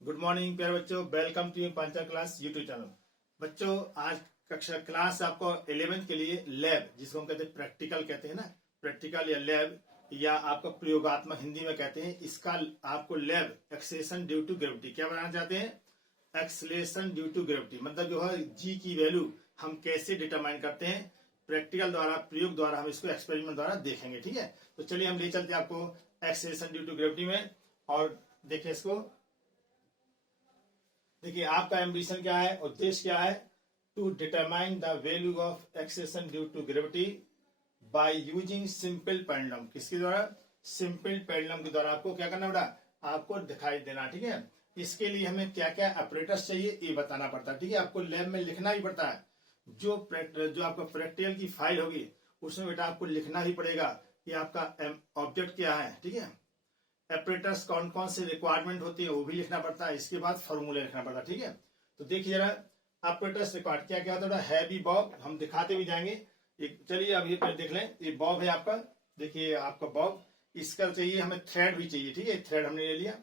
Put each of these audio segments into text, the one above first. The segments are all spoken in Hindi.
गुड मॉर्निंग प्यारे बच्चों, welcome to Panchayat class YouTube channel. बच्चों, आज कक्षा क्लास आपको 11th के लिए लैब, जिसको हम कहते हैं प्रैक्टिकल कहते हैं ना, प्रैक्टिकल या लैब या आपका प्रयोगात्मक हिंदी में कहते हैं, इसका आपको lab acceleration due to gravity क्या बनाना चाहते हैं। एक्सेलेरेशन ड्यू टू ग्रेविटी मतलब जो है जी की वैल्यू हम कैसे डिटरमाइन करते हैं, प्रैक्टिकल द्वारा, प्रयोग द्वारा हम इसको एक्सपेरिमेंट द्वारा देखेंगे। ठीक है, तो चलिए हम ले चलते हैं आपको एक्सेलेरेशन ड्यू टू ग्रेविटी में। और देखिए इसको, देखिए आपका एम्बिशन क्या है, उद्देश्य क्या है, to determine the value of acceleration due to gravity by using simple pendulum. किसके द्वारा? सिंपल पेंडुलम के द्वारा आपको क्या करना बेटा, आपको दिखाई देना। ठीक है, इसके लिए हमें क्या क्या ऑपरेटर्स चाहिए ये बताना पड़ता है। ठीक है, आपको लैब में लिखना भी पड़ता है। जो आपका प्रैक्टिकल की फाइल होगी उसमें बेटा आपको लिखना ही पड़ेगा कि आपका ऑब्जेक्ट क्या है। ठीक है, ऑपरेटर्स कौन कौन से रिक्वायरमेंट होती है वो भी लिखना पड़ता है। इसके बाद फॉर्मूले लिखना पड़ता है। ठीक है, तो देखिए जरा ऑपरेटर्स रिक्वायर्ड क्या क्या होता है। हैवी बॉब हम दिखाते भी जाएंगे। चलिए अब ये पहले देख लें, ये बॉब है आपका। देखिए आपका बॉब, इसका चाहिए हमें थ्रेड भी चाहिए। ठीक है, थ्रेड हमने ले लिया।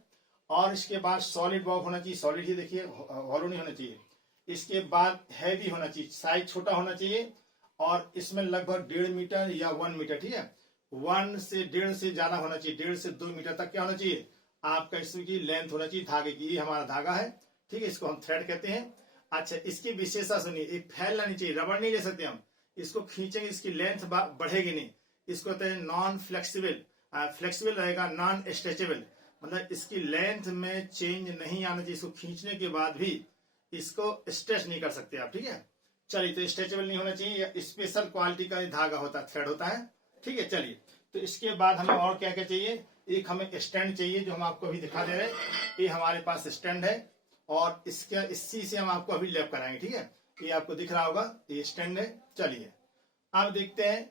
और इसके बाद सॉलिड बॉब होना चाहिए, सॉलिड ही देखिए, हॉलो नहीं होना चाहिए। इसके बाद हैवी होना चाहिए, साइज छोटा होना चाहिए और इसमें लगभग 1.5 मीटर या 1 मीटर। ठीक है, 1 से 1.5 से ज्यादा होना चाहिए, 1.5 से 2 मीटर तक क्या होना चाहिए आपका इसकी लेंथ होना चाहिए धागे की। ये हमारा धागा है। ठीक है, इसको हम थ्रेड कहते हैं। अच्छा, इसकी विशेषता सुनिए, ये फैलना नहीं चाहिए, रबड़ नहीं ले सकते हम। इसको खींचेंगे इसकी लेंथ बढ़ेगी नहीं। इसको कहते हैं नॉन फ्लेक्सिबल, फ्लेक्सिबल रहेगा, नॉन स्ट्रेचेबल मतलब इसकी लेंथ में चेंज नहीं आना चाहिए। इसको खींचने के बाद भी इसको स्ट्रेच नहीं कर सकते आप। ठीक है, चलिए, तो स्ट्रेचेबल नहीं होना चाहिए, स्पेशल क्वालिटी का धागा होता है, थ्रेड होता है। ठीक है, चलिए, तो इसके बाद हमें और क्या क्या चाहिए। एक हमें स्टैंड चाहिए जो हम आपको अभी दिखा दे रहे हैं। ये हमारे पास स्टैंड है और इसी से हम आपको अभी लैब कराएंगे। ठीक है, ये आपको दिख रहा होगा, ये स्टैंड है। चलिए अब देखते हैं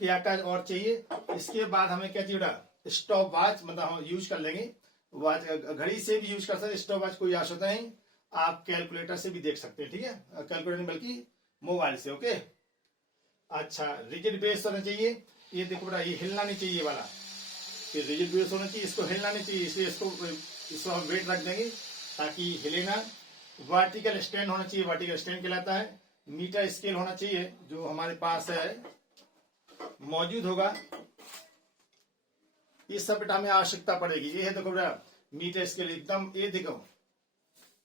क्या क्या और चाहिए। इसके बाद हमें क्या चाहिए, स्टॉप वॉच मतलब हम यूज कर लेंगे। वॉच घड़ी से भी यूज कर सकते हैं, स्टॉप वॉच कोई आवश्यकता नहीं, आप कैलकुलेटर से भी देख सकते हैं। ठीक है, कैलकुलेटर नहीं बल्कि मोबाइल से। ओके, अच्छा, रिजिड बेस होना चाहिए। ये देखो बेटा, ये हिलना नहीं चाहिए, ये वाला ये रिजिड बेस होना चाहिए, इसको हिलना नहीं चाहिए, इसलिए इसको हम वेट रख देंगे ताकि हिले ना। वर्टिकल स्टैंड होना चाहिए, वर्टिकल स्टैंड कहलाता है। मीटर स्केल होना चाहिए जो हमारे पास है, मौजूद होगा। ये सब बेटा हमें आवश्यकता पड़ेगी। ये है देखो बेटा मीटर स्केल, एकदम ये देखो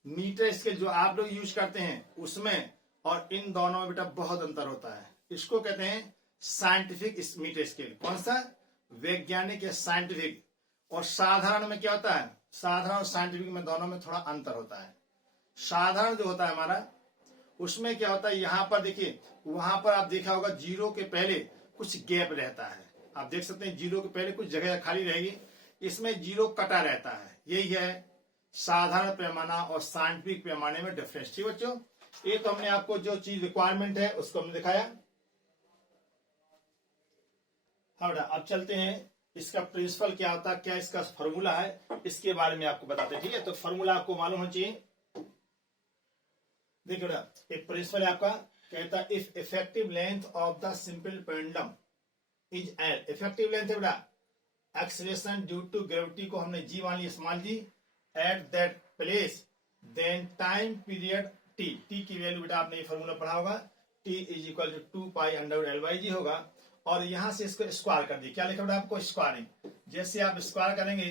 मीटर स्केल जो आप लोग यूज करते हैं उसमें और इन दोनों में बेटा बहुत अंतर होता है। इसको कहते हैं साइंटिफिक मीटर स्केल। कौन सा? वैज्ञानिक या साइंटिफिक। और साधारण में क्या होता है, साधारण और साइंटिफिक में दोनों में थोड़ा अंतर होता है। साधारण जो होता है हमारा, उसमें क्या होता है, यहां पर देखिए, वहां पर आप देखा होगा जीरो के पहले कुछ गैप रहता है। आप देख सकते हैं जीरो के पहले कुछ जगह खाली रहेगी, इसमें जीरो कटा रहता है। यही है साधारण पैमाना और साइंटिफिक पैमाने में डिफरेंस। ठीक बच्चों, ये तो हमने आपको जो चीज रिक्वायरमेंट है उसको हमने दिखाया। हाँ बेटा, अब चलते हैं इसका प्रिंसिपल क्या होता है, क्या इसका फॉर्मूला है, इसके बारे में आपको बताते हैं। ठीक है, तो फॉर्मूला आपको मालूम होना चाहिए। देखिए बेटा, एक प्रिंसिपल है आपका, कहता है if effective length of the simple pendulum is L. Effective length है बेटा एक्सेलरेशन ड्यू टू ग्रेविटी को हमने जी मान ली, small G, at that place, then time period T. T की वैल्यू बेटा आपने ये फॉर्मूला पढ़ा होगा, T is equal to 2 pi under L by G होगा। और यहां से इसको स्क्वायर कर दी, क्या लिखा बेटा आपको, स्क्वायरिंग। जैसे आप स्क्वायर करेंगे,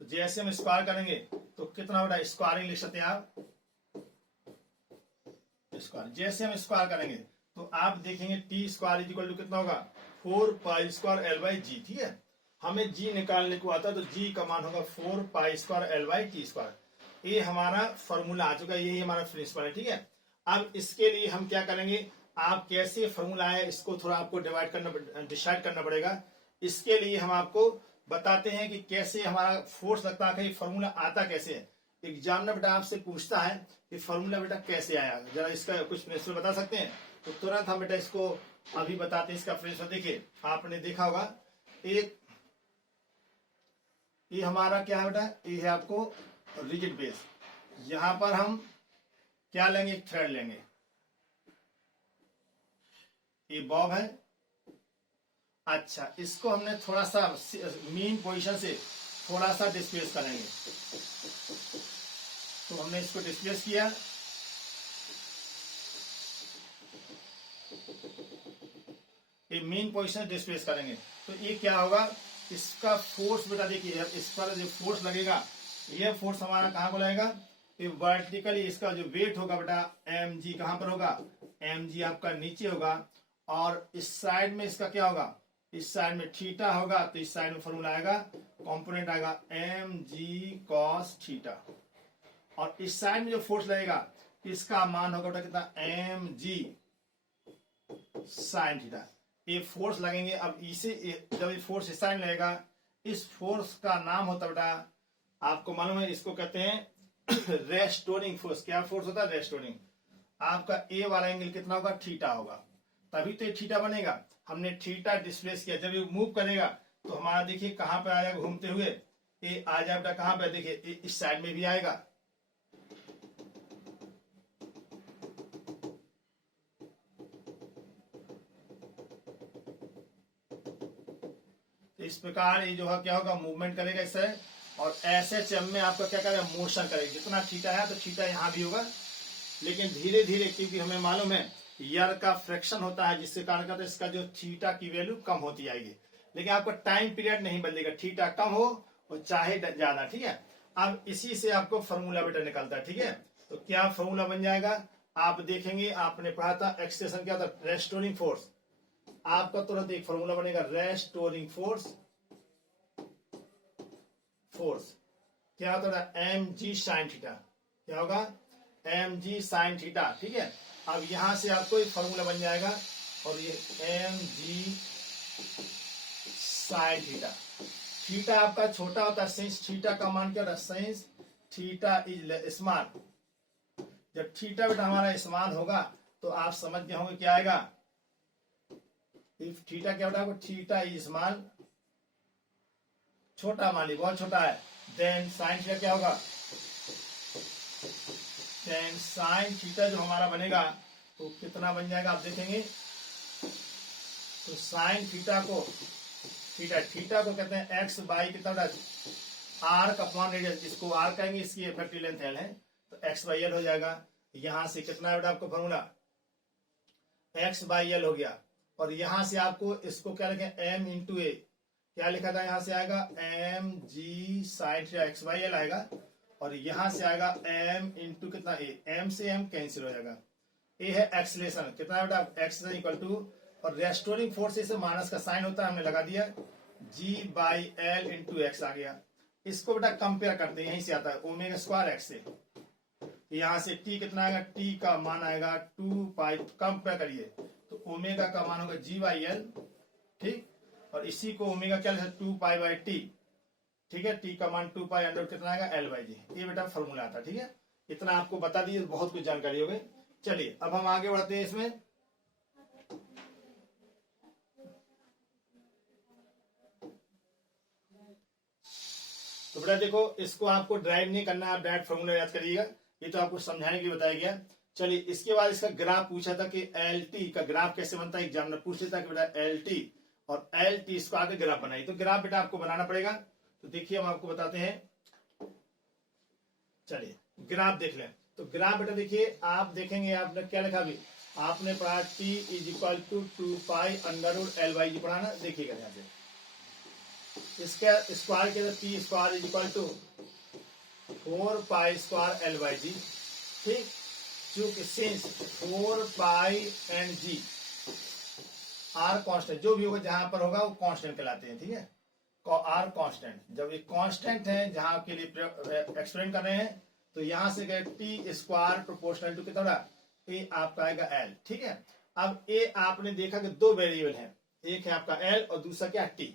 तो जैसे हम स्क्वायर करेंगे तो कितना बेटा स्क्वायरिंग लिख सकते हैं आप, स्क्वायर। जैसे हम स्क्वायर करेंगे तो आप देखेंगे T square is equal to कितना होगा, 4 पाई स्क्वायर एल बाई जी। ठीक है, हमें जी निकालने को आता है तो जी का मान होगा 4 pi square L by T square. ये हमारा फॉर्मूला आ चुका है, यही हमारा प्रिंसिपल है। ठीक है, अब इसके लिए हम क्या करेंगे, आप कैसे फॉर्मूला है इसको थोड़ा आपको डिसाइड करना पड़ेगा। इसके लिए हम आपको बताते हैं कि कैसे हमारा फोर्स लगता है, फॉर्मूला आता कैसे है। एग्जामिनर बेटा आपसे पूछता है कि फॉर्मूला बेटा कैसे आया, जरा इसका कुछ प्रिंसिपल बता सकते हैं। तो तुरंत हम बेटा इसको अभी बताते हैं इसका प्रिंसिपल। देखिए आपने देखा होगा, एक ये हमारा क्या है बेटा, ये है आपको रिजिड बेस। यहां पर हम क्या लेंगे, एक थ्रेड लेंगे, ये बॉब है। अच्छा, इसको हमने थोड़ा सा मीन पोजीशन से थोड़ा सा डिस्प्लेस करेंगे। तो हमने इसको डिस्प्लेस किया, ये मेन पोजीशन डिस्प्लेस करेंगे। तो ये क्या होगा, इसका फोर्स बेटा देखिए, इस पर जो फोर्स लगेगा, ये फोर्स हमारा कहां को लगेगा, ये वर्टिकली इसका जो वेट होगा बेटा mg कहां पर होगा, mg आपका नीचे होगा। और इस साइड में इसका क्या होगा, इस साइड में थीटा होगा, तो इस साइड में फॉर्मूला आएगा, कंपोनेंट आएगा mg cos थीटा। और इस साइड में जो फोर्स लगेगा, इसका मान होगा बेटा कितना, mg sin थीटा। ये फोर्स लगेंगे। अब इसे जब ये फोर्स इस साइड लगेगा, इस फोर्स का नाम होता है बेटा, आपको मालूम है, इसको कहते हैं रेस्टोरिंग फोर्स। क्या फोर्स होता है, रेस्टोरिंग। आपका ए वाला एंगल कितना होगा, थीटा होगा, तभी तो ये थीटा बनेगा। हमने थीटा डिस्प्लेस किया, जब ये मूव करेगा तो हमारा देखिए कहां पे आएगा, घूमते हुए ये आ जाए बेटा कहां पे, देखिए इस साइड में भी आएगा। इस प्रकार ये जो है क्या होगा, मूवमेंट करेगा इससे, और ऐसे चम में आपका क्या करेगा, मोशन करेगा। जितना थीटा है तो थीटा यहां भी होगा, लेकिन धीरे धीरे, क्योंकि हमें मालूम है ईयर का फ्रैक्शन होता है, जिससे कारण का तो इसका जो थीटा की वैल्यू कम होती जाएगी। लेकिन आपका टाइम पीरियड नहीं बदलेगा, थीटा कम हो और चाहे ज्यादा, ठीक है। अब इसी से आपको फॉर्मूला बेटा निकलता है, ठीक है। तो क्या फॉर्मूला बन जाएगा, आप देखेंगे, आपने पढ़ा था एक्सप्रेशन क्या था, रेस्टोरिंग फोर्स। आपका तुरंत एक फॉर्मूला बनेगा, रेस्टोरिंग फोर्स, फोर्स क्या होता है, mg sin थीटा। क्या होगा, mg sin थीटा, ठीक है। अब यहां से आपको एक फॉर्मूला बन जाएगा, और ये mg sin थीटा। थीटा आपका छोटा होता है, सिंस थीटा का मान क्या होता है, सिंस थीटा इज स्मॉल। जब थीटा बेटा हमारा स्मॉल होगा तो आप समझ गए होंगे क्या आएगा, इफ थीटा क्या होता है, थीटा इज स्मॉल, छोटा मान ली, बहुत छोटा है, देन साइन थीटा क्या होगा, देन साइन थीटा जो हमारा बनेगा तो कितना बन जाएगा, आप देखेंगे। तो साइन थीटा को, थीटा को कहते हैं एक्स बाई कितना, आर का अपॉन रेडियस, इसको आर कहेंगे, इसकी इफेक्टिव लेंथ एल है, तो एक्स बाई एल हो जाएगा। यहां से कितना है बेटा आपको फॉर्मूला, एक्स बाई एल हो गया। और यहां से आपको इसको क्या लिखें, एम इंटू ए, क्या लिखा था, यहां से आएगा m g sine theta x by L आएगा, और यहां से आएगा एम इंटू कितना ए, एम से एम कैंसिल हो जाएगा। ए है एक्सलेशन, कितना बेटा, एक्स इक्वल टू, और रेस्टोरिंग फोर्स से माइनस का साइन होता है, हमने लगा दिया, g by L into x आ गया। इसको बेटा कंपेयर करते हैं, यहीं से आता है ओमेगा स्क्वायर एक्स से। यहां से टी कितना आएगा, टी का मान आएगा 2 पाई, कंपेयर करिए तो ओमेगा का मान होगा जी बाई एल, ठीक। और इसी को ओमेगा क्या लिखा, 2 पाई बाई टी, ठीक है। टी का मान 2 पाई अंडर कितना आएगा, एल बाई जी। ये बेटा फॉर्मूला आता, ठीक है। इतना आपको बता दिए, बहुत कुछ जानकारी हो गई। चलिए अब हम आगे बढ़ते हैं इसमें। तो बेटा देखो, इसको आपको ड्राइव नहीं करना, आप डायरेक्ट फॉर्मूला याद करिएगा, ये तो आपको समझाने के लिए बताया गया। चलिए इसके बाद इसका ग्राफ पूछा था कि एल टी का ग्राफ कैसे बनता है, एग्जामिनर पूछ लेता कि बेटा एल टी और एल टी, इसको आगे ग्राफ बनाइए। तो ग्राफ बेटा आपको बनाना पड़ेगा, तो देखिए हम आपको बताते हैं। चलिए ग्राफ देख लें। तो ग्राफ बेटा देखिए, आप देखेंगे, आपने क्या लिखा, अभी आपने पढ़ा T is equal to 2 pi under root L by G पढ़ा ना, देखिएगा ध्यान से। इसका स्क्वायर के T square is equal to 4 pi square L by जी, ठीक। चूंकि since 4 pi and G are constant, जो भी होगा जहां पर होगा वो कांस्टेंट कहलाते हैं, ठीक है। आर कांस्टेंट, जब ये कांस्टेंट है जहां के लिए एक्सप्लेन कर रहे हैं, तो यहां से गए टी स्क्वायर प्रोपोर्शनल टू कितना, ए आपका आएगा एल, ठीक है। अब ए आपने देखा कि दो वेरिएबल है, एक है आपका एल और दूसरा क्या, टी।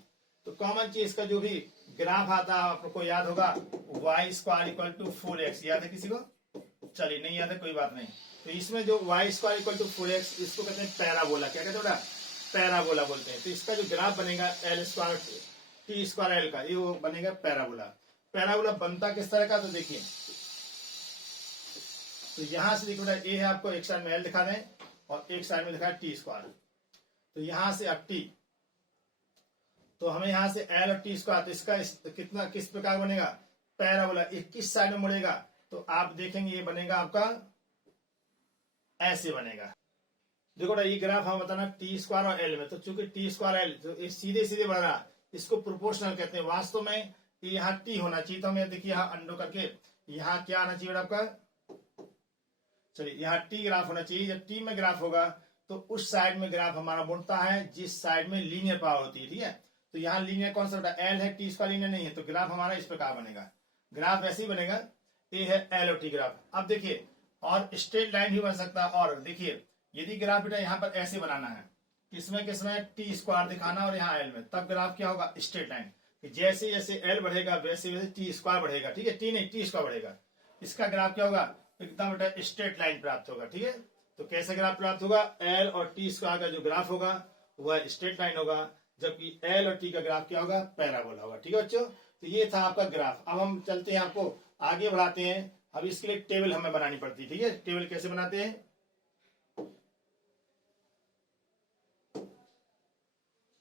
तो कॉमन चीज का जो भी ग्राफ आता है आपको याद होगा, Y square equal to 4x, याद है किसी को, चलिए नहीं याद है कोई बात नहीं। तो इसमें जो Y square equal to 4x, इसको कहते हैं पैराबोला, क्या कहते हैं बेटा, पैराबोला बोलते हैं। तो इसका जो ग्राफ बनेगा L square T square L का, ये वो बनेगा पैराबोला। पैराबोला बनता किस तरह का, तो देखिए, तो यहां से देखो बेटा, ए है आपको एक साइड में एल दिखा दें और एक साइड में दिखा टी स्क्वायर, तो यहां से अब टी, तो हमें यहाँ से एल और टी स्क्वायर, तो इसका कितना किस प्रकार बनेगा, पैराबोला, किस साइड में मुड़ेगा, तो आप देखेंगे ये बनेगा आपका ऐसे बनेगा। देखो ना ये ग्राफ हम बताना टी स्क्वायर और एल में, तो चूंकि टी स्क्वायर एल तो ये सीधे सीधे बढ़ रहा, इसको प्रोपोर्शनल कहते हैं। वास्तव में यहाँ टी होना चाहिए, तो हमें देखिए यहाँ अंडो करके यहाँ क्या आना चाहिए आपका, चलिए यहाँ टी ग्राफ होना चाहिए। जब टी में ग्राफ होगा तो उस साइड में ग्राफ हमारा मुड़ता है जिस साइड में लीनियर पावर होती है, ठीक है। तो यहाँ लीनियर कौन सा बेटा, एल है, टी स्क्वायर लीनियर नहीं है, तो ग्राफ हमारा इस प्रकार बनेगा। ग्राफ ऐसे ही बनेगा, ये है एल और टी ग्राफ। अब देखिए और स्ट्रेट लाइन भी बन सकता है, और देखिए यदि ग्राफ बेटा यहाँ पर ऐसे बनाना है, किसमें किसमें टी स्क्वायर दिखाना और यहाँ एल में, तब ग्राफ क्या होगा, स्ट्रेट लाइन। जैसे जैसे एल बढ़ेगा वैसे वैसे टी स्क्वायर बढ़ेगा, ठीक है, टी नहीं टी स्क्वायर बढ़ेगा, इसका ग्राफ क्या होगा, एकदम बेटा स्ट्रेट लाइन प्राप्त होगा, ठीक है। तो कैसे ग्राफ प्राप्त होगा, एल और टी स्क्वायर का जो ग्राफ होगा वह स्ट्रेट लाइन होगा, जबकि एल और टी का ग्राफ क्या होगा, पैराबोला होगा, ठीक है बच्चों। तो ये था आपका ग्राफ। अब हम चलते हैं, आपको आगे बढ़ाते हैं। अब इसके लिए टेबल हमें बनानी पड़ती है, ठीक है। टेबल कैसे बनाते हैं,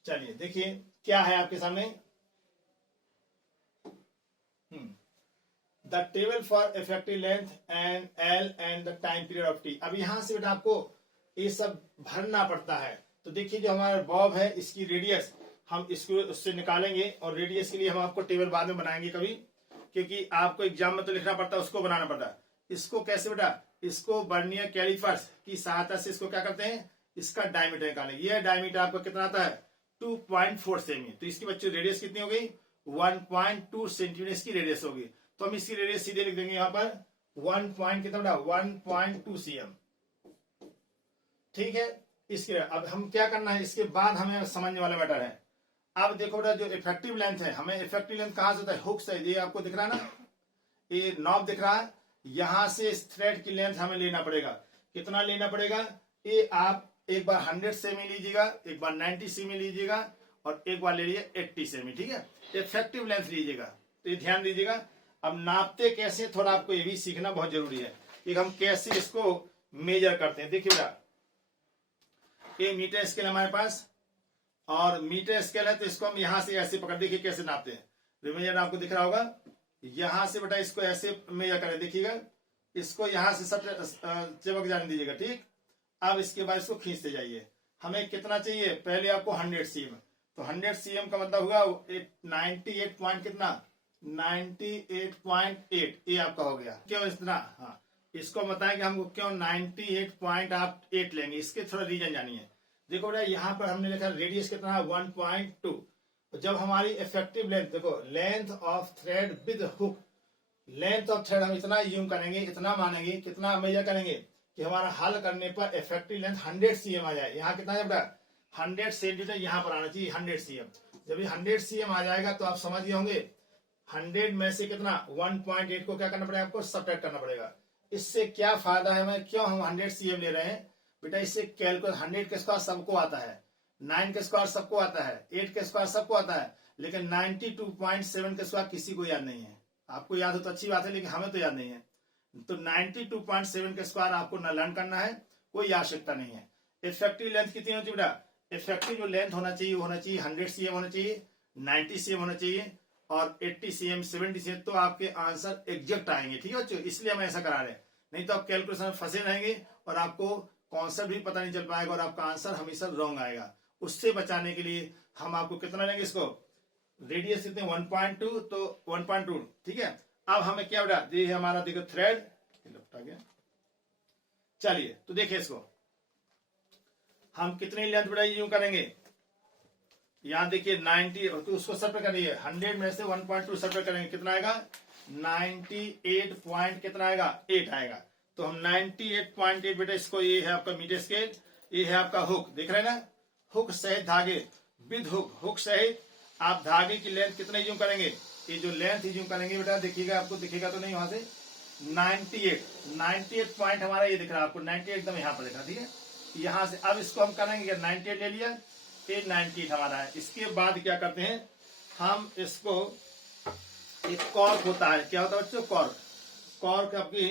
चलिए देखिए क्या है आपके सामने, the table for effective length and L and the time period of T. अब यहां से बेटा आपको ये सब भरना पड़ता है। तो देखिए जो हमारा बॉब है इसकी रेडियस हम इसको उससे निकालेंगे, और रेडियस के लिए हम आपको टेबल बाद में बनाएंगे कभी, क्योंकि आपको एग्जाम में तो लिखना पड़ता है, उसको बनाना पड़ता है। इसको कैसे बेटा, इसको वर्नियर कैलिपर्स की सहायता से इसको क्या करते हैं, इसका डायमीटर निकालेंगे। यह डायमीटर आपको कितना आता है, 2.4 सेमी। तो इसकी बच्चों रेडियस कितनी हो गई, 1.2 सेंटीमीटर इसकी रेडियस होगी। तो हम इसकी रेडियस सीधे लिख देंगे यहाँ पर 1.2 cm, ठीक है। इसके अब हम क्या करना है, इसके बाद हमें समझने वाला मैटर है। अब देखो बेटा जो इफेक्टिव लेंथ है, हमें इफेक्टिव लेंथ कहां से होता है, हुक से। ये आपको दिख रहा है ना, ये नॉब दिख रहा है, यहां से इस थ्रेड की लेंथ हमें लेना पड़ेगा। कितना लेना पड़ेगा, ये आप एक बार 100 सेमी लीजिएगा, एक बार 90 सेमी लीजिएगा, और एक बार ले लीजिए 80 सेमी, ठीक है। इफेक्टिव लेंथ लीजिएगा, तो ये ध्यान दीजिएगा। अब नापते कैसे, थोड़ा आपको ये भी सीखना बहुत जरूरी है कि हम कैसे इसको मेजर करते हैं। देखिए बेटा ये मीटर स्केल हमारे पास, और मीटर स्केल है, तो इसको हम यहां से ऐसे पकड़, देखिए कैसे नापते हैं। मेजर आपको दिख रहा होगा, यहां से बेटा इसको ऐसे मेजर करें, देखिएगा इसको यहां से सब चिपक जाने दीजिएगा, ठीक। अब इसके बाद इसको खींचते जाइए। हमें कितना चाहिए, पहले आपको 100 cm, तो 100 cm का मतलब हुआ 98 पॉइंट कितना, 98.8, ये आपका हो गया। क्यों इतना, हाँ इसको बताएं कि हमको क्यों 98.8 लेंगे, इसके थोड़ा रीजन जानिए। देखो बेटा यहाँ पर हमने लिखा रेडियस कितना है 1.2। जब हमारी इफेक्टिव लेंथ, देखो length of thread with hook, length of thread हम इतना यूज करेंगे, इतना मानेंगे, कितना मेजर करेंगे कि हमारा हल करने पर इफेक्टिव लेंथ 100 cm आ जाए। यहाँ कितना है बेटा, 100 सेंटीमीटर यहाँ पर आना चाहिए, 100 cm। जब ये 100 cm आ जाएगा तो आप समझ गए होंगे 100 में से कितना 1.8 को क्या करना पड़ेगा, आपको सब्ट्रैक्ट करना पड़ेगा। इससे क्या फायदा है, हमें क्यों हम 100 cm ले रहे हैं बेटा, इससे कैलकुलेट 100 के स्क्वायर सबको आता है, 9 के स्क्वायर सबको आता है, 8 के स्क्वायर सबको आता है, लेकिन 92.7 के स्क्वायर किसी को याद नहीं है। आपको याद हो तो अच्छी बात है, लेकिन हमें तो याद नहीं है। तो 92.7 के स्क्वायर आपको न लर्न करना है, कोई आवश्यकता नहीं है। इफेक्टिव लेंथ कितनी होती है बेटा, इफेक्टिव जो लेंथ होना चाहिए वो होना चाहिए 100 cm होना चाहिए, 90 cm होना चाहिए, और 80 cm 70 cm, तो आपके आंसर एग्जैक्ट आएंगे, ठीक है बच्चों। इसलिए हम ऐसा करा रहे हैं, नहीं तो आप कैलकुलेशन में फंसे रहेंगे और आपको कॉन्सेप्ट भी पता नहीं चल पाएगा, और आपका आंसर हमेशा रॉन्ग आएगा। उससे बचाने के लिए हम आपको कितना लेंगे, इसको रेडियस कितने 1.2, तो 1.2, ठीक है। अब हमें क्या बेटा, ये हमारा देखो थ्रेड गया, चलिए तो देखिए इसको हम कितनी लेंथ बेटा यूं करेंगे, यहां देखिए 90, तो उसको सब्ट्रैक्ट करिए, 100 में से 1.2 सब्ट्रैक्ट करेंगे, कितना आएगा 98 पॉइंट कितना आएगा 8 आएगा। तो हम 98.8 बेटा, इसको ये है आपका मीटर स्केल, ये है आपका हुक, देख रहे हैं ना, हुक सहित धागे विद हुक, हुक सहित आप धागे की लेंथ कितने यूं करेंगे, ये जो लेंथ यूं करेंगे बेटा, देखिएगा आपको दिखेगा तो नहीं वहां से 98 पॉइंट हमारा ये दिख रहा है आपको, 98 एकदम यहाँ पर दिख रहा, ठीक है। यहां से अब इसको हम करेंगे 98 ले लिया, ये 98 हमारा है। इसके बाद क्या करते हैं हम इसको, एक कॉर्क होता है, क्या होता है बच्चों, कॉर्क, कॉर्क आपकी,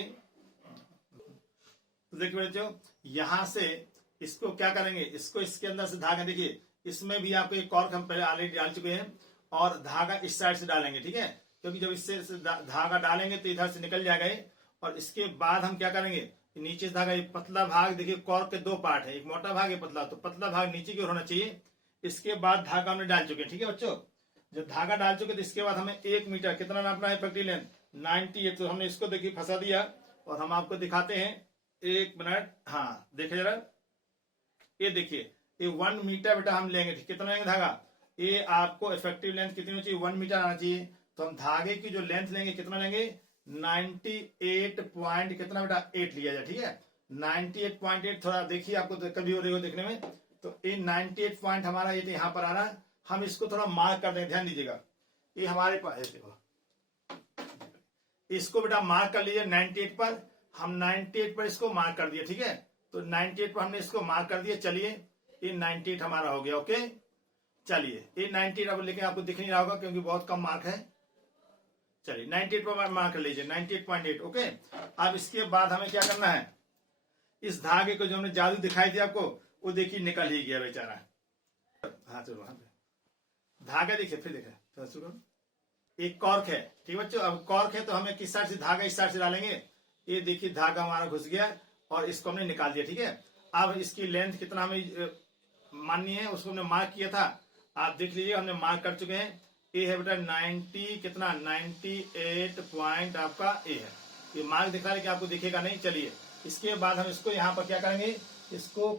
देखिए बच्चों यहां से इसको क्या करेंगे, इसको इसके अंदर से धागा, देखिए इसमें भी आपको एक कॉर्क हम पहले ऑलरेडी डाल चुके हैं, और धागा इस साइड से डालेंगे, ठीक है, क्योंकि जब इससे धागा डालेंगे तो इधर से निकल जाएगा ये। और इसके बाद हम क्या करेंगे, नीचे से धागा, ये पतला भाग देखिए, कॉर्क के दो पार्ट है, एक मोटा भाग एक पतला, तो पतला भाग नीचे की ओर होना चाहिए। इसके बाद धागा हमने डाल चुके हैं, ठीक है बच्चों। जब धागा डाल चुके तो इसके बाद हमें 1 मीटर कितना नापना है, इफेक्टिव लेंथ 90 है, तो हमने इसको देखिए फंसा दिया, और हम आपको दिखाते हैं 1 मिनट। हाँ देखिए जरा, ये देखिए, ये 1 मीटर बेटा हम लेंगे, कितना लेंगे धागा, ये आपको इफेक्टिव लेंथ कितनी होनी चाहिए, 1 मीटर आना चाहिए। तो हम धागे की जो लेंथ लेंगे कितना लेंगे, 98 पॉइंट कितना बेटा 8 लिया जाए, ठीक है, 98.8। थोड़ा देखिए, आपको कभी हो रही हो देखने में, तो ये 98 पॉइंट हमारा ये यहाँ पर आ रहा है। हम इसको थोड़ा मार्क कर दें, ध्यान दीजिएगा, ये हमारे पास देखो, इसको बेटा मार्क कर लीजिए 98 पर। हम 98 पर इसको मार्क कर दिए, ठीक है, तो 98 पर हमने इसको मार्क कर दिया। चलिए ये 98 हमारा हो गया, ओके। चलिए ये 98 अब, लेकिन आपको दिख नहीं रहा होगा क्योंकि बहुत कम मार्क है। चलिए 98 पर मार्क कर लीजिए, 98.8, ओके। अब इसके बाद हमें क्या करना है, इस धागे को जो हमने जादू दिखाई दिया आपको, वो देखिए निकल ही गया बेचारा। हाँ चलो, वहां पे धागा देखिए, फिर देखिए, एक कॉर्क है, ठीक है बच्चों। अब कॉर्क है तो हमें किस साइड से धागा इस साइड से डालेंगे, ये देखिए धागा हमारा घुस गया और इसको हमने निकाल दिया, ठीक है। अब इसकी लेंथ कितना हमें माननी है, उसको हमने मार्क किया था, आप देख लीजिए, हमने मार्क कर चुके हैं। ए है बेटा 90 कितना 98 पॉइंट आपका ए है, ये मार्क दिखा रहे कि आपको दिखेगा नहीं। चलिए इसके बाद हम इसको यहाँ पर क्या करेंगे, इसको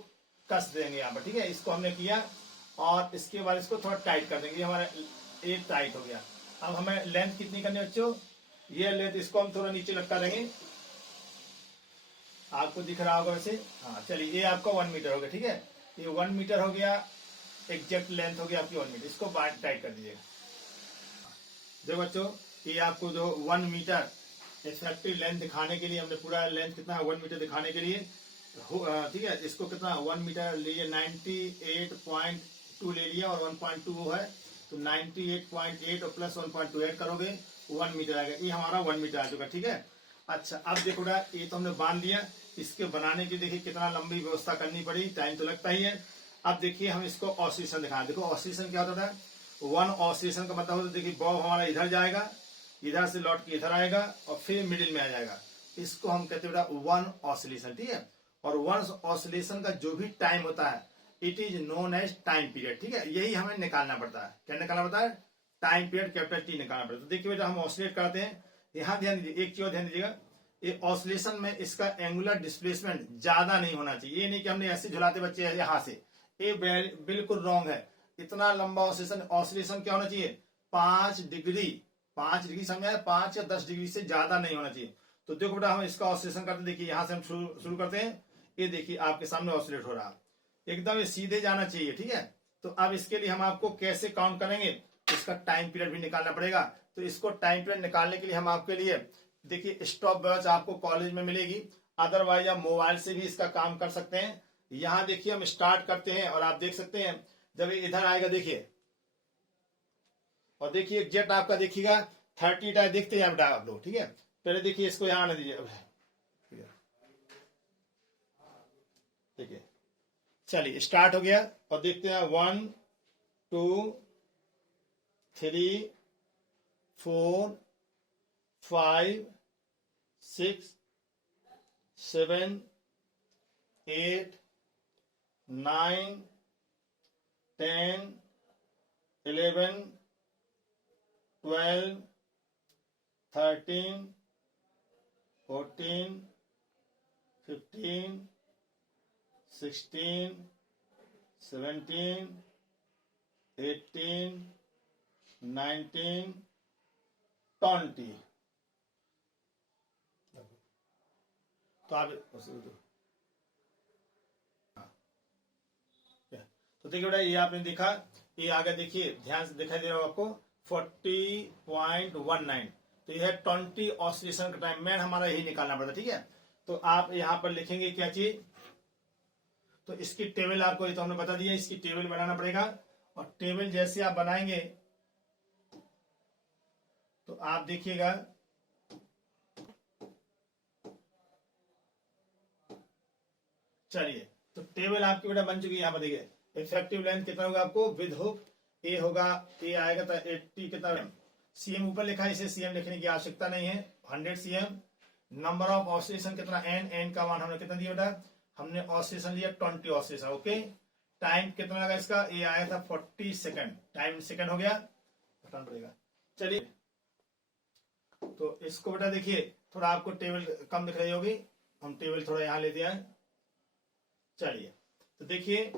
कस देंगे यहाँ पर, ठीक है, इसको हमने किया, और इसके बाद इसको थोड़ा टाइट कर देंगे, हमारा ए टाइट हो गया। अब हमें लेंथ कितनी करनी है बच्चों, ये लेंथ, इसको हम थोड़ा नीचे लटका देंगे, आपको दिख रहा होगा वैसे। हाँ चलिए, ये आपका 1 मीटर हो गया, ठीक है, ये 1 मीटर हो गया, एग्जैक्ट लेंथ हो गया आपकी 1 मीटर। इसको टाइट कर दीजिएगा। देखो बच्चों, ये आपको जो 1 मीटर इफेक्टिव लेंथ दिखाने के लिए, हमने पूरा लेंथ कितना है 1 मीटर दिखाने के लिए, ठीक है, इसको कितना 1 मीटर लीजिए, 98.2 ले लिया, और 1.2 वो है, तो 98.8 और प्लस 1.2 ऐड करोगे 1 मीटर आएगा। ये हमारा 1 मीटर आ चुका, ठीक है। अच्छा अब देखो ना, ये तो हमने बांध दिया, इसके बनाने की देखिए कितना लंबी व्यवस्था करनी पड़ी, टाइम तो लगता ही है। अब देखिए हम इसको ऑसिलेशन दिखाएं। देखो ऑसिलेशन क्या होता है, 1 ऑसिलेशन का मतलब होता है, देखिए बॉब हमारा इधर जाएगा, इधर से लौट के इधर आएगा, और फिर मिडिल में आ जाएगा, इसको हम कहते हैं बेटा 1 ऑसिलेशन, ठीक है। और 1 ऑसिलेशन का जो भी टाइम होता है, it is known as time period, ठीक है, यही हमें निकालना पड़ता है। क्या निकालना पड़ता है, टाइम पीरियड, कैपिटल टी निकालना पड़ता है। तो देखिए बेटा हम ऑसिलेट करते हैं, यहाँ ध्यान दीजिए, एक चीज ध्यान दीजिएगा, ये ऑसिलेशन में इसका एंगुलर डिस्प्लेसमेंट ज्यादा नहीं होना चाहिए। ये नहीं कि हमने ऐसे झुलाते बच्चे यहाँ से, ये बिल्कुल रॉन्ग है। इतना लंबा ऑसिलेशन क्या होना चाहिए, 5 डिग्री, 5 डिग्री समझा, 5 या 10 डिग्री से ज्यादा नहीं होना चाहिए। तो देखो बेटा हम इसका ऑसिलेशन करते हैं, देखिए यहाँ से हम शुरू करते हैं, ये देखिए आपके सामने ऑसिलेट हो रहा है, एकदम ये सीधे जाना चाहिए, ठीक है। तो अब इसके लिए हम आपको कैसे काउंट करेंगे, इसका टाइम पीरियड भी निकालना पड़ेगा। तो इसको टाइम पीरियड निकालने के लिए हम आपके लिए देखिए स्टॉप वॉच आपको कॉलेज में मिलेगी, अदरवाइज आप मोबाइल से भी इसका काम कर सकते हैं। यहाँ देखिए हम स्टार्ट करते हैं, और आप देख सकते हैं जब ये इधर आएगा देखिए, और देखिए एग्जैक्ट आपका देखिएगा 30 टाइम देखते हैं बेटा आप लोग, ठीक है। पहले देखिए इसको यहाँ आने दीजिए, देखिए चलिए स्टार्ट हो गया, और देखते हैं 1 2 3 4 5 6 7 8 9 10 11 12 13 14 15 16 17 18 19 20। तो आप तो देखिए बेटा, ये आपने देखा, ये आगे देखिए ध्यान से दिखाई दे रहा होगा आपको 40.19, तो यह 20 ऑसिलेशन का टाइम मैन हमारा यही निकालना पड़ता है, ठीक है। तो आप यहाँ पर लिखेंगे क्या चीज, तो इसकी टेबल आपको ये तो हमने बता दिया, इसकी टेबल बनाना पड़ेगा, और टेबल जैसे आप बनाएंगे तो आप देखिएगा, चलिए तो टेबल आपकी बेटा बन चुकी है, यहाँ पर देखिए इफेक्टिव लेंथ कितना होगा आपको विद हुक, ए होगा, ए आएगा तो 80 कितना सीएम ऊपर लिखा है, इसे सीएम लिखने की आवश्यकता नहीं है, 100 सीएम। नंबर ऑफ ऑसिलेशन कितना एन, एन का मान हमने कितना दिया बेटा, हमने ऑसिलेशन लिया 20 ऑसिलेशन। ओके, टाइम कितना लगा इसका, ये आया था 40 सेकंड, टाइम सेकंड हो गया, बताना पड़ेगा। चलिए तो इसको बेटा देखिए थोड़ा आपको टेबल कम दिख रही होगी, हम टेबल थोड़ा यहां ले दिया है। चलिए तो देखिए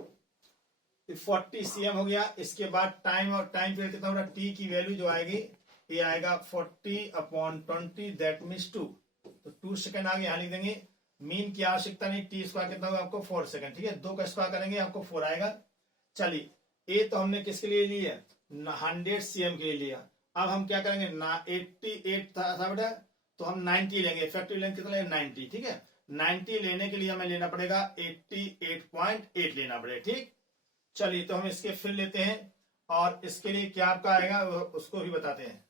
40 सीएम हो गया, इसके बाद टाइम और टाइम पीरियड कितना होगा, टी की वैल्यू जो आएगी ये आएगा 40/20 दैट मीन्स 2, तो 2 सेकंड आगे यहां लिख देंगे। मीन की आवश्यकता नहीं, टी स्क्वायर कितना होगा आपको 4 सेकंड, ठीक है, 2 का स्क्वायर करेंगे आपको 4 आएगा। चलिए ए तो हमने किसके लिए लिया, 100 सीएम के लिए लिया। अब हम क्या करेंगे ना, 88 था बेटा, तो हम 90 लेंगे, इफेक्टिव लेंथ कितना लेंगे 90, ठीक है। 90 लेने के लिए हमें लेना पड़ेगा 88.8 लेना पड़ेगा, ठीक। चलिए तो हम इसके फिर लेते हैं और इसके लिए क्या आपका आएगा उसको भी बताते हैं।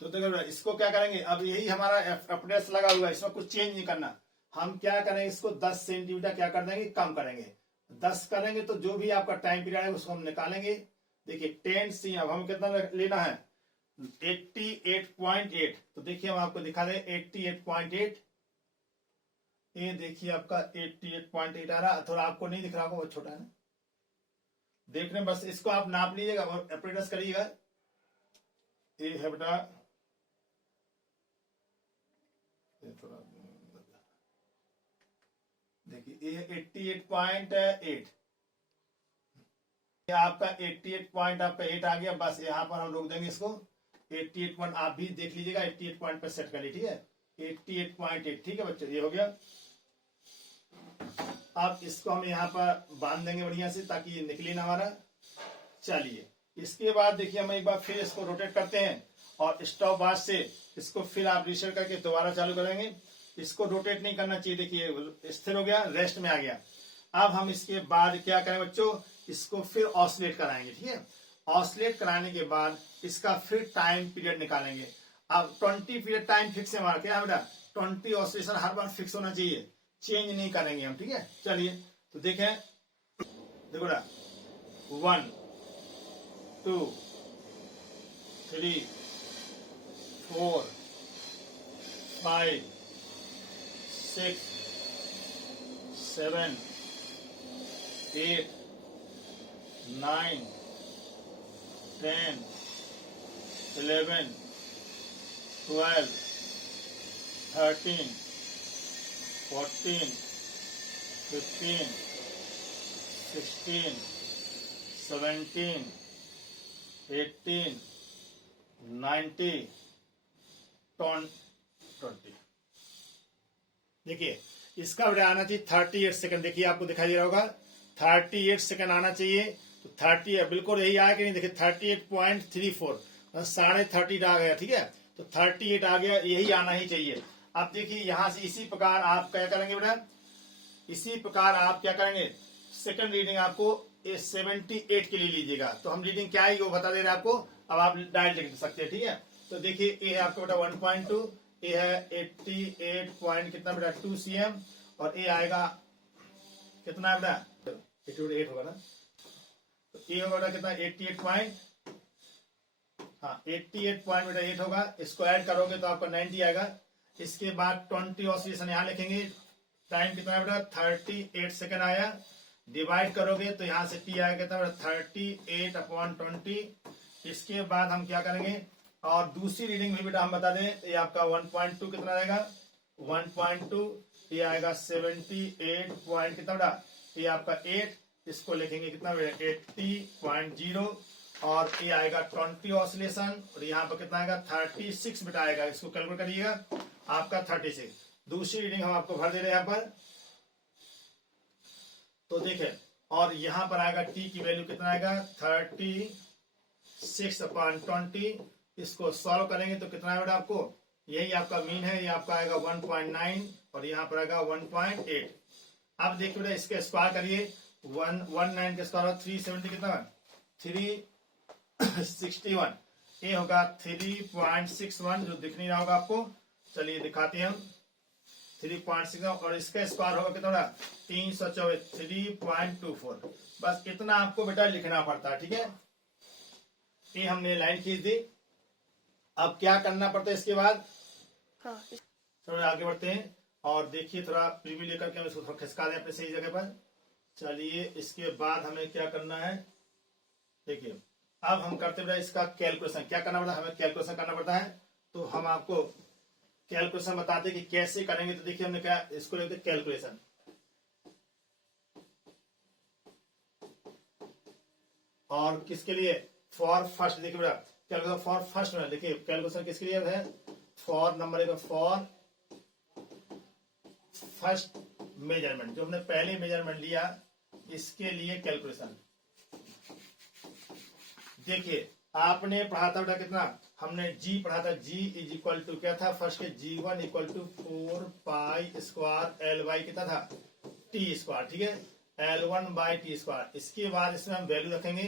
तो देखो इसको क्या करेंगे, अब यही हमारा एफएस लगा हुआ है, इसमें कुछ चेंज नहीं करना। हम क्या करेंगे, इसको 10 सेंटीमीटर क्या कर देंगे, कम करेंगे। 10 करेंगे तो जो भी आपका टाइम पीरियड है उसको हम निकालेंगे। देखिए 10 सी, अब हम कितना लेना है 88.8, तो देखिए हम आपको दिखा दें 88.8, ये देखिए आपका 88.8 आ रहा, थोड़ा आपको नहीं दिख रहा होगा, बहुत छोटा है, देख रहे हैं, बस इसको आप नाप लीजिएगा और एप्रेटस करिएगा। ये है बेटा, थोड़ा देखिए ये 88.8, आपका 88.8 आ गया, बस यहाँ पर हम रोक देंगे इसको। 88 पॉइंट आप भी देख लीजिएगा, 88 पॉइंट पर सेट कर लीजिए, ठीक है, 88.8, ठीक है बच्चों, ये हो गया। अब इसको हम यहाँ पर बांध देंगे बढ़िया से ताकि ये निकले ना हमारा। चलिए इसके बाद देखिए हम एक बार फिर इसको रोटेट करते हैं और स्टॉप वॉच से इसको फिर आप रीसेट करके दोबारा चालू करेंगे। इसको रोटेट नहीं करना चाहिए, देखिए स्थिर हो गया, रेस्ट में आ गया। अब हम इसके बाद क्या करें बच्चों, इसको फिर ऑसिलेट कराएंगे, ठीक है। ऑसिलेट कराने के बाद इसका फिर टाइम पीरियड निकालेंगे। अब 20 पीरियड टाइम फिक्स है हमारा, क्या बेटा 20 ऑसिलेशन हर बार फिक्स होना चाहिए, चेंज नहीं करेंगे हम, ठीक है। चलिए तो देखें, देखो बेटा 1 2 3 4 5 6 7 8 9 10 11 12 13 14 15 16 17 18 19 20। देखिए इसका बेटा आना चाहिए 38 सेकंड, देखिए आपको दिखाई दे रहा होगा 38 सेकंड आना चाहिए। तो 30 बिल्कुल यही आया कि नहीं, देखिए 38.34, 30.5 आ गया, ठीक है। तो 38 आ गया, यही आना ही चाहिए। अब देखिए यहां से इसी प्रकार आप क्या करेंगे बेटा, इसी प्रकार आप क्या करेंगे, सेकंड रीडिंग आपको 78 के लिए लीजिएगा। तो हम रीडिंग क्या है वो बता दे रहे हैं आपको, अब आप डायरेक्ट लिख सकते हैं, ठीक है। तो देखिए ये है आपका बेटा 1.2, ये है 88 पॉइंट कितना बेटा 2 सीएम, और ये आएगा कितना है बेटा 88 होगा ना, तो ये होगा बेटा कितना 88 पॉइंट, हाँ 88 पॉइंट बेटा 8 होगा, इसको ऐड करोगे तो आपका 90 आएगा। इसके बाद 20 ऑसिलेशन यहाँ लिखेंगे, टाइम कितना है बेटा 38 सेकंड आया, डिवाइड करोगे तो यहाँ से टी आएगा कितना 38/20। इसके बाद हम क्या करेंगे, और दूसरी रीडिंग भी बेटा हम बता दें, ये आपका 1.2 कितना रहेगा 1.2, ये आएगा 78 पॉइंट कितना बेटा, ये आपका 8, इसको लिखेंगे कितना 80.0, और ये आएगा 20 ऑसिलेशन, और यहाँ पर कितना आएगा 36 बेटा आएगा, इसको कैलकुलेट करिएगा आपका 36। दूसरी रीडिंग हम आपको भर दे रहे हैं यहाँ पर, तो देखें, और यहां पर आएगा टी की वैल्यू कितना आएगा 36/20, इसको सॉल्व करेंगे तो कितना है बेटा आपको, यही आपका मीन है, ये आपका आएगा 1.9 और यहाँ पर आएगा 1.8। अब देखिए बेटा इसके स्क्वायर करिए, 119 के स्क्वायर 370 कितना 361, ये होगा 3.61, जो दिख नहीं रहा होगा आपको। चलिए दिखाते हैं हम, 3.6 और इसका स्क्वायर होगा कितना, 324, 3.24। बस इतना आपको बेटा लिखना पड़ता है, ठीक है। ये हमने लाइन खींच दी। अब क्या करना पड़ता है इसके बाद, थोड़ा आगे बढ़ते हैं और देखिए, थोड़ा प्रीव्यू लेकर के हम इसको थोड़ा खिसका दें अपने सही जगह पर। चलिए, इसके बाद हमें क्या करना है, देखिए अब हम करते हैं इसका कैलकुलेशन। क्या करना पड़ता है, हमें कैलकुलेशन करना पड़ता है। तो हम आपको कैलकुलेशन बताते हैं कि कैसे करेंगे। तो देखिए हमने क्या इसको लेते कैलकुलेशन, और किसके लिए, फॉर फर्स्ट। देखिए बेटा कैलकुलेशन फॉर फर्स्ट में, देखिए कैलकुलेशन किसके लिए है, for number 1 for first measurement, जो हमने पहले मेजरमेंट लिया इसके लिए कैलकुलेशन। देखिए आपने पढ़ा था बेटा कितना, हमने जी पढ़ा था, जी इज इक्वल टू क्या था, फर्स्ट के G1 equal to 4 pi square L by कितना था, टी स्क्वायर, ठीक है, L1 बाई टी स्क्वायर। इसके बाद इसमें हम वैल्यू रखेंगे,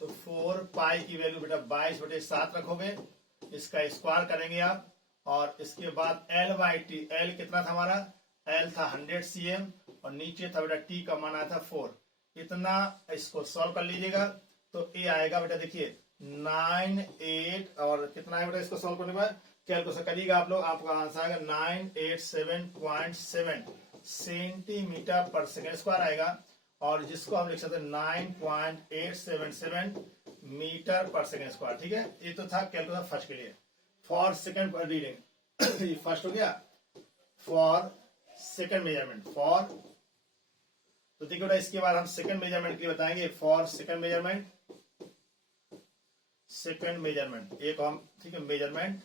तो 4 पाई की वैल्यू बेटा 22/7 रखोगे, इसका स्क्वायर करेंगे आप, और इसके बाद L बाई टी, L कितना था हमारा, L था 100 cm और नीचे था बेटा टी का मान आया था 4। इतना इसको सॉल्व कर लीजिएगा तो ये आएगा बेटा, देखिए 98 और कितना है बेटा, इसको सॉल्व करने के बाद कैलकुलेशन करिएगा आप लोग, आपका आंसर आएगा 987.7 सेंटीमीटर पर सेकेंड स्क्वायर आएगा, और जिसको हम लिख सकते हैं 9.877 मीटर पर सेकेंड स्क्वायर, ठीक है। ये तो था कैलकुलेशन फर्स्ट के लिए। फॉर सेकेंड रीडिंग ये फर्स्ट हो गया, फॉर सेकेंड मेजरमेंट, फॉर, तो देखिए बेटा इसके बाद हम सेकेंड मेजरमेंट के लिए बताएंगे, for second measurement, second measurement एक हम, ठीक है, मेजरमेंट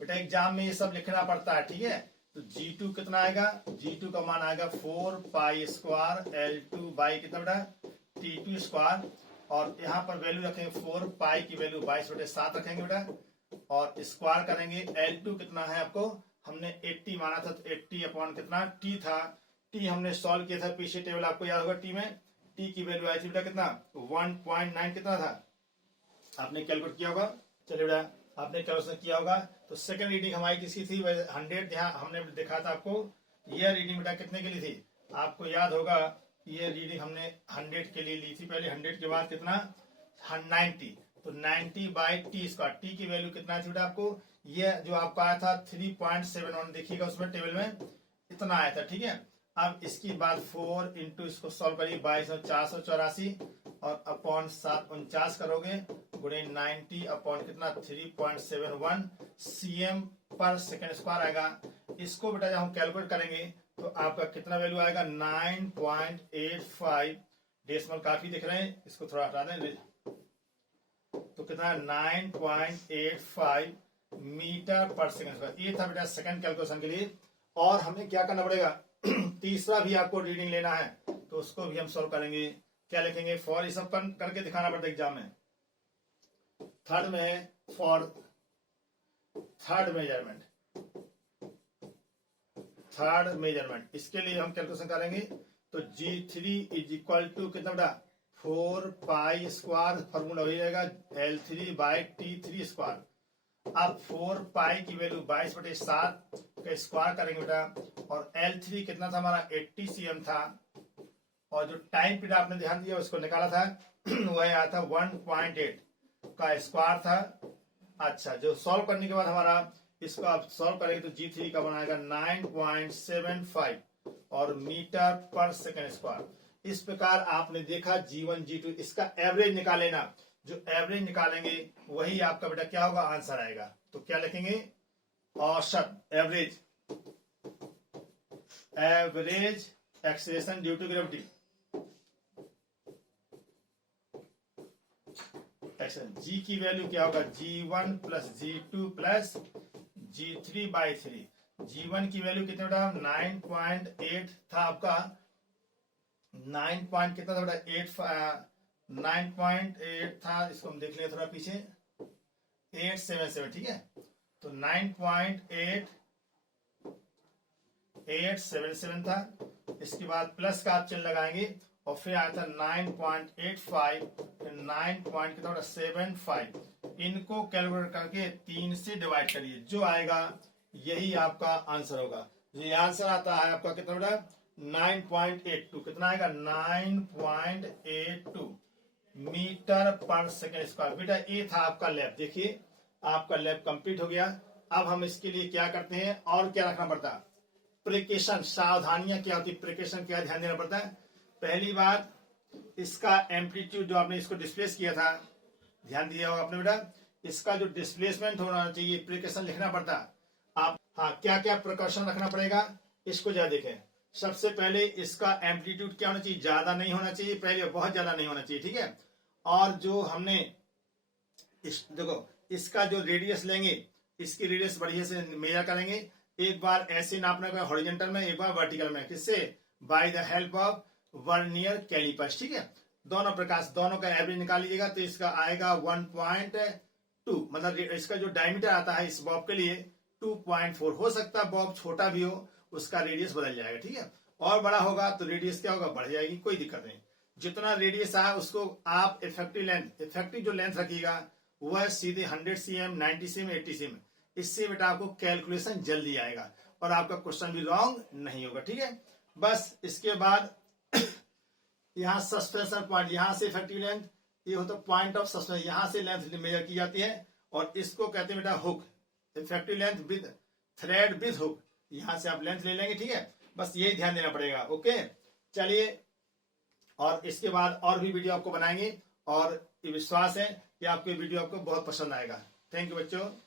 बेटा एग्जाम में ये सब लिखना पड़ता है, ठीक है। तो G2 कितना आएगा, G2 का मान आएगा 4 पाई स्क्वायर L2 बाई कितना बेटा, T2 स्क्वायर, और यहाँ पर वैल्यू रखेंगे 4 पाई की वैल्यू 22/7 रखेंगे बेटा, और स्क्वायर करेंगे। L2 कितना है आपको, हमने 80 माना था, तो 80 अपॉन कितना T था, T हमने सॉल्व किया था पीछे टेबल, आपको याद होगा टी में T की वैल्यू आई थी बेटा कितना, 1.9 कितना था, आपने कैलकुलेट किया होगा। चलिए बेटा आपने कैलकुलेशन किया होगा। तो सेकंड रीडिंग हमारी किसकी थी, 100, यहाँ हमने देखा था आपको, यह रीडिंग बेटा कितने के लिए थी, आपको याद होगा, ये रीडिंग हमने 100 के लिए ली थी पहले, 100 के बाद कितना 90, तो 90 बाई टी स्क्वायर, टी की वैल्यू कितना थी बेटा आपको, ये जो आपका आया था 3.71, देखिएगा उसमें टेबल में इतना आया था, ठीक है। अब इसके बाद 4 इंटू इसको सॉल्व करिए, 22,484 और अपॉन 749 करोगे, गुणे 90 अपॉन कितना 3.71 cm पर सेकेंड स्क्वायर आएगा। इसको बेटा जब हम कैलकुलेट करेंगे तो आपका कितना वैल्यू आएगा, 9.85, डेसिमल काफी दिख रहे हैं, इसको थोड़ा हटा दें, तो कितना 9.85 मीटर पर सेकेंड स्क्वायर। ये था बेटा सेकंड कैलकुलेशन के लिए। और हमें क्या करना पड़ेगा, तीसरा भी आपको रीडिंग लेना है, तो उसको भी हम सॉल्व करेंगे। क्या लिखेंगे, फॉर, ये सब करके दिखाना पड़ता है एग्जाम में। थर्ड में for third measurement, third measurement, इसके लिए हम कैलकुलेशन करेंगे। तो G3 इज इक्वल टू कितना बेटा, 4 पाई स्क्वायर, फॉर्मूला वही रहेगा L3 बाई T3 स्क्वायर। अब 4 पाई की वैल्यू 22/7 का स्क्वायर करेंगे बेटा, और L3 कितना था हमारा 80 cm था, और जो टाइम पीरियड आपने ध्यान दिया उसको निकाला था वह आया था 1.8 का स्क्वायर था। अच्छा, जो सॉल्व करने के बाद हमारा इसको आप सॉल्व करेंगे तो G3 का बनाएगा 9.75 और मीटर पर सेकेंड स्क्वायर। इस प्रकार आपने देखा G1 G2, इसका एवरेज निकाले ना, जो एवरेज निकालेंगे वही आपका बेटा क्या होगा, आंसर आएगा। तो क्या लिखेंगे, औसत, average, average acceleration due to gravity, G की वैल्यू क्या होगा, G1 plus G2 plus G3 by 3। G1 की वैल्यू कितने बेटा, 9.8 था आपका, 9 कितना था बेटा, 9.8 था, इसको हम देख लिया थोड़ा पीछे, 877, ठीक है। तो 9.877 था, इसके बाद प्लस का आप चिन्ह लगाएंगे, और फिर आया था 9.85, 9.75। इनको कैलकुलेट करके 3 से डिवाइड करिए, जो आएगा यही आपका आंसर होगा। ये आंसर आता है आपका कितना बेटा 9.82 कितना आएगा 9.82 मीटर पर सेकेंड स्क्वायर। बेटा ये था आपका लैब। देखिए आपका लैब कंप्लीट हो गया। अब हम इसके लिए क्या करते हैं और क्या रखना पड़ता है प्रिकॉशन सावधानियां क्या होती है प्रिकॉशन क्या ध्यान देना पड़ता है। पहली बात इसका एम्पलीट्यूड जो आपने इसको डिस्प्लेस किया था ध्यान दिया होगा आपने बेटा इसका जो डिस्प्लेसमेंट होना चाहिए प्रिकॉशन लिखना पड़ता आप। हाँ क्या क्या प्रिकॉशन रखना पड़ेगा इसको जरा देखें। सबसे पहले इसका एम्पलीट्यूड क्या होना चाहिए ज्यादा नहीं होना चाहिए पहले बहुत ज्यादा नहीं होना चाहिए ठीक है। और जो हमने देखो इसका जो रेडियस लेंगे इसकी रेडियस बढ़िया से मेजर करेंगे। एक बार ऐसे नापना है हॉरिजॉन्टल में एक बार वर्टिकल में किससे by the help of vernier callipers ठीक है। दोनों प्रकार दोनों का एवरेज निकाल लीजिएगा तो इसका आएगा 1.2 मतलब इसका जो डायमीटर आता है इस बॉब के लिए 2.4 हो सकता है बॉब छोटा भी हो उसका रेडियस बदल जाएगा ठीक है। और बड़ा होगा तो रेडियस क्या होगा बढ़ जाएगी कोई दिक्कत नहीं। जितना रेडियस आया उसको आप इफेक्टिव जो लेंथ रखिएगा वह सीधे 100 cm 90 cm 80 cm इससे बेटा आपको कैलकुलेशन जल्दी आएगा और आपका क्वेश्चन भी रॉन्ग नहीं होगा ठीक है। बस इसके बाद यहाँ सस्पेंशन पॉइंट यहाँ से इफेक्टिव लेंथ ये होता है पॉइंट ऑफ सस्पेंशन यहाँ से लेंथ मेजर की जाती है और इसको कहते हैं बेटा hook effective length with thread with hook यहाँ से आप लेंथ ले लेंगे ठीक है। बस यही ध्यान देना पड़ेगा ओके। चलिए और इसके बाद और भी वीडियो आपको बनाएंगे और ये विश्वास है कि आपको वीडियो आपको बहुत पसंद आएगा। थैंक यू बच्चों।